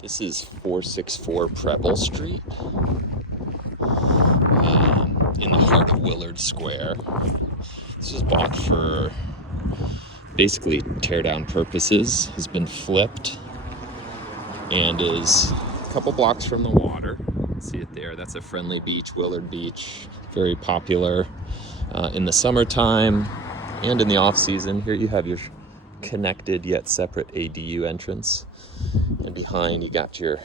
This is 464 Preble Street, in the heart of Willard Square. This was bought for basically tear down purposes, has been flipped, and is a couple blocks from the water. See it there, that's a friendly beach, Willard Beach, very popular in the summertime and in the off season. Here you have your connected yet separate ADU entrance, and behind you got your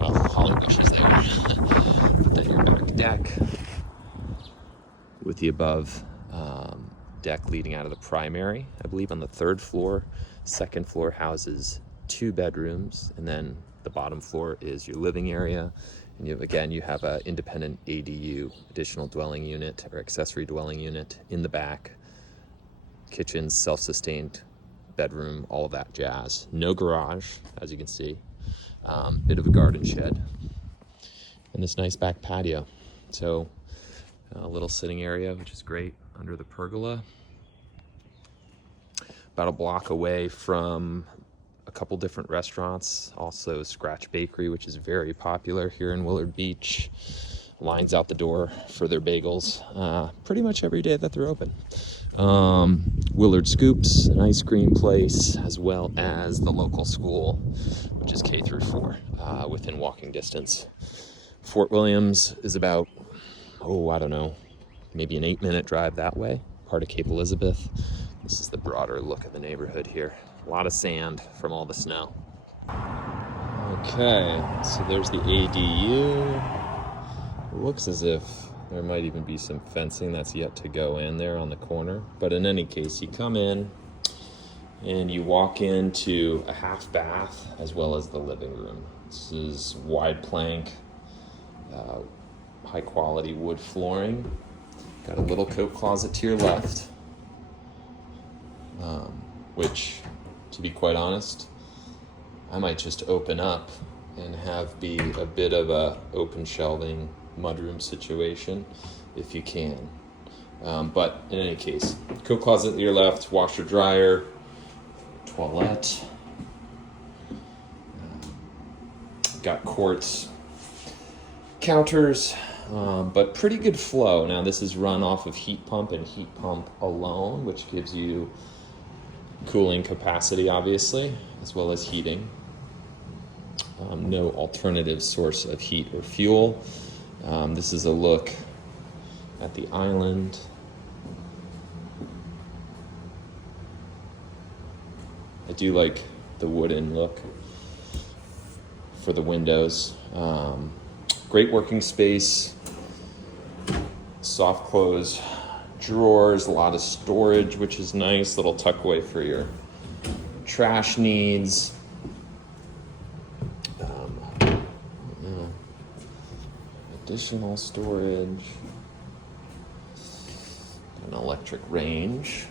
holly bushes there. Then your back deck with the above deck leading out of the primary, I believe on the third floor. Second floor houses 2 bedrooms, and then the bottom floor is your living area. And you have an independent ADU, additional dwelling unit or accessory dwelling unit in the back. Kitchen, self-sustained bedroom, all of that jazz. No garage, as you can see. Bit of a garden shed. And this nice back patio. So a little sitting area, which is great under the pergola. About a block away from a couple different restaurants, also Scratch Bakery, which is very popular here in Willard Beach. Lines out the door for their bagels pretty much every day that they're open. Willard Scoops, an ice cream place, as well as the local school, which is K through 4, within walking distance. Fort Williams is about, I don't know, maybe an 8-minute drive that way, part of Cape Elizabeth. This is the broader look at the neighborhood here. A lot of sand from all the snow. Okay, so there's the ADU. It looks as if there might even be some fencing that's yet to go in there on the corner. But in any case, you come in and you walk into a half bath as well as the living room. This is wide plank, high quality wood flooring. Got a little coat closet to your left, which, to be quite honest, I might just open up and have be a bit of a open shelving mudroom situation if you can. But in any case, coat closet to your left, washer dryer, toilet. Got quartz counters, but pretty good flow. Now this is run off of heat pump and heat pump alone, which gives you cooling capacity, obviously, as well as heating. No alternative source of heat or fuel. This is a look at the island. I do like the wooden look for the windows. Great working space, soft close drawers, a lot of storage, which is nice. Little tuck away for your trash needs. Additional storage, an electric range,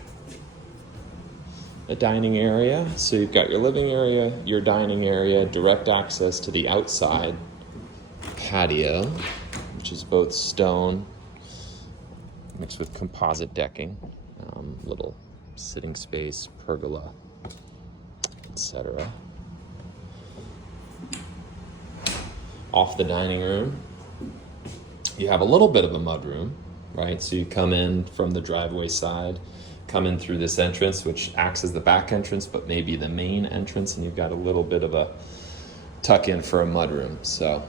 a dining area. So you've got your living area, your dining area, direct access to the outside patio, which is both stone mixed with composite decking, little sitting space, pergola, etc. Off the dining room, you have a little bit of a mudroom, right? So you come in from the driveway side, come in through this entrance, which acts as the back entrance, but maybe the main entrance, and you've got a little bit of a tuck in for a mudroom. So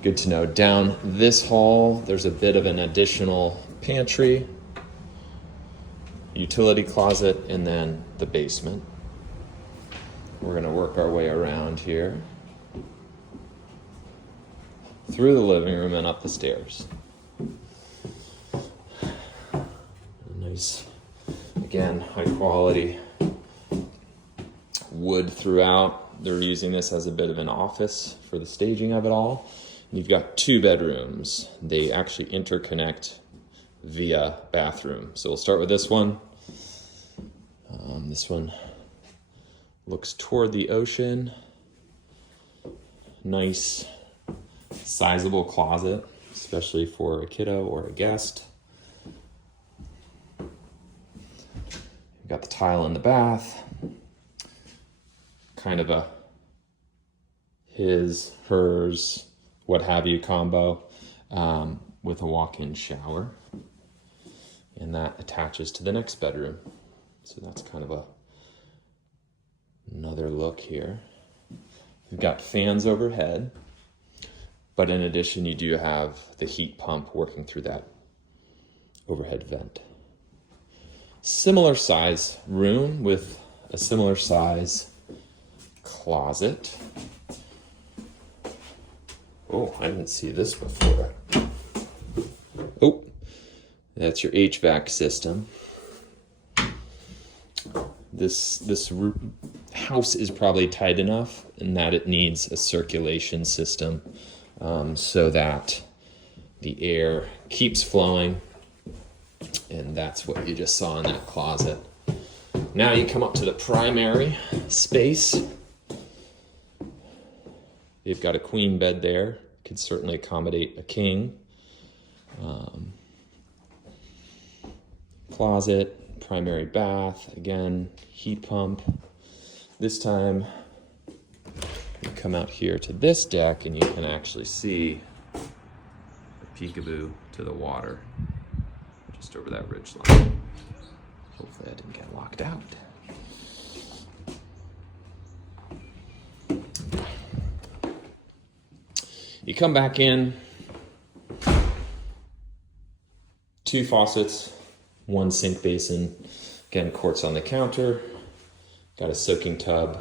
good to know. Down this hall, there's a bit of an additional pantry, utility closet, and then the basement. We're gonna work our way around here, through the living room and up the stairs. Nice, again, high quality wood throughout. They're using this as a bit of an office for the staging of it all. And you've got 2 bedrooms. They actually interconnect via bathroom. So we'll start with this one. This one looks toward the ocean. Nice, sizable closet, especially for a kiddo or a guest. You've got the tile in the bath. kind of a his, hers, what have you combo with a walk-in shower. And that attaches to the next bedroom. So that's kind of another look here. We've got fans overhead, but in addition, you do have the heat pump working through that overhead vent. Similar size room with a similar size closet. Oh, I didn't see this before. Oh, that's your HVAC system. This house is probably tight enough in that it needs a circulation system so that the air keeps flowing, and that's what you just saw in that closet. Now you come up to the primary space. You've got a queen bed there. Could certainly accommodate a king. Closet, primary bath, again, heat pump. This time, you come out here to this deck and you can actually see a peekaboo to the water just over that ridge line. Hopefully I didn't get locked out. You come back in, 2 faucets, 1 sink basin, again, quartz on the counter, got a soaking tub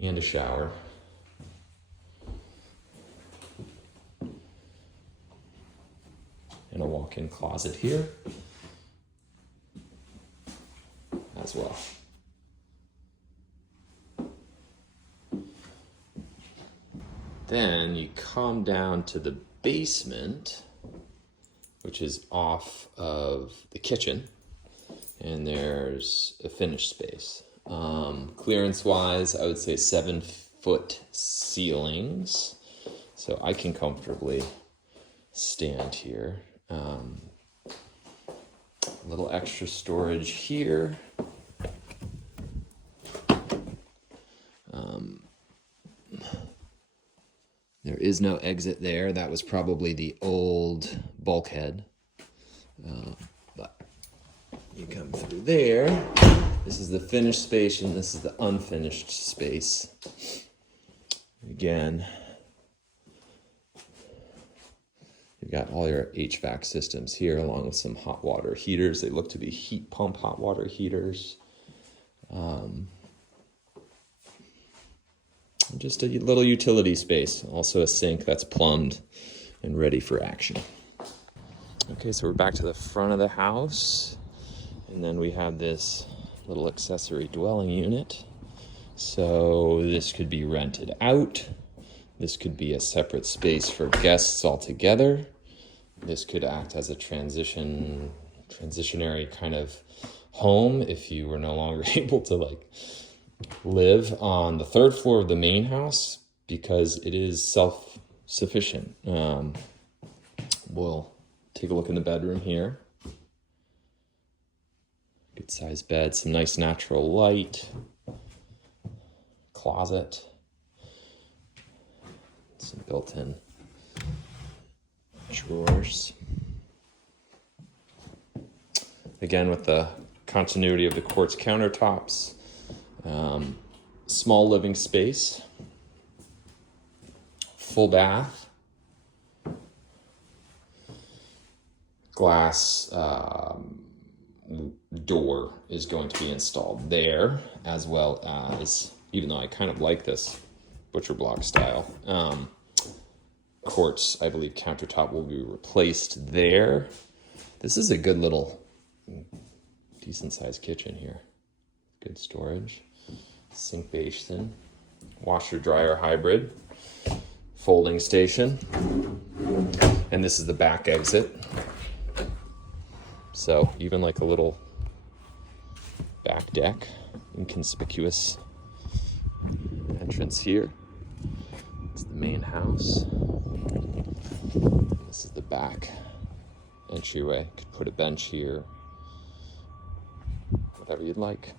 and a shower. And a walk-in closet here as well. Then you come down to the basement, which is off of the kitchen, and there's a finished space. Clearance wise, I would say 7-foot ceilings, so I can comfortably stand here. A little extra storage here. There is no exit there. That was probably the old bulkhead. But you come through there. This is the finished space, and this is the unfinished space. Again, you've got all your HVAC systems here, along with some hot water heaters. They look to be heat pump hot water heaters. Just a little utility space. Also a sink that's plumbed and ready for action. Okay, so we're back to the front of the house. And then we have this little accessory dwelling unit. So this could be rented out. This could be a separate space for guests altogether. This could act as a transitionary kind of home if you were no longer able to live on the 3rd floor of the main house, because it is self-sufficient. We'll take a look in the bedroom here. Good sized bed, some nice natural light, closet, some built-in drawers. Again, with the continuity of the quartz countertops. Small living space, full bath, glass door is going to be installed there, as well as, even though I kind of like this butcher block style, quartz, I believe, countertop will be replaced there. This is a good little, decent sized kitchen here. Good storage. Sink basin, washer dryer hybrid, folding station, and this is the back exit. So even like a little back deck, inconspicuous entrance here. It's the main house. This is the back entryway. Could put a bench here, whatever you'd like.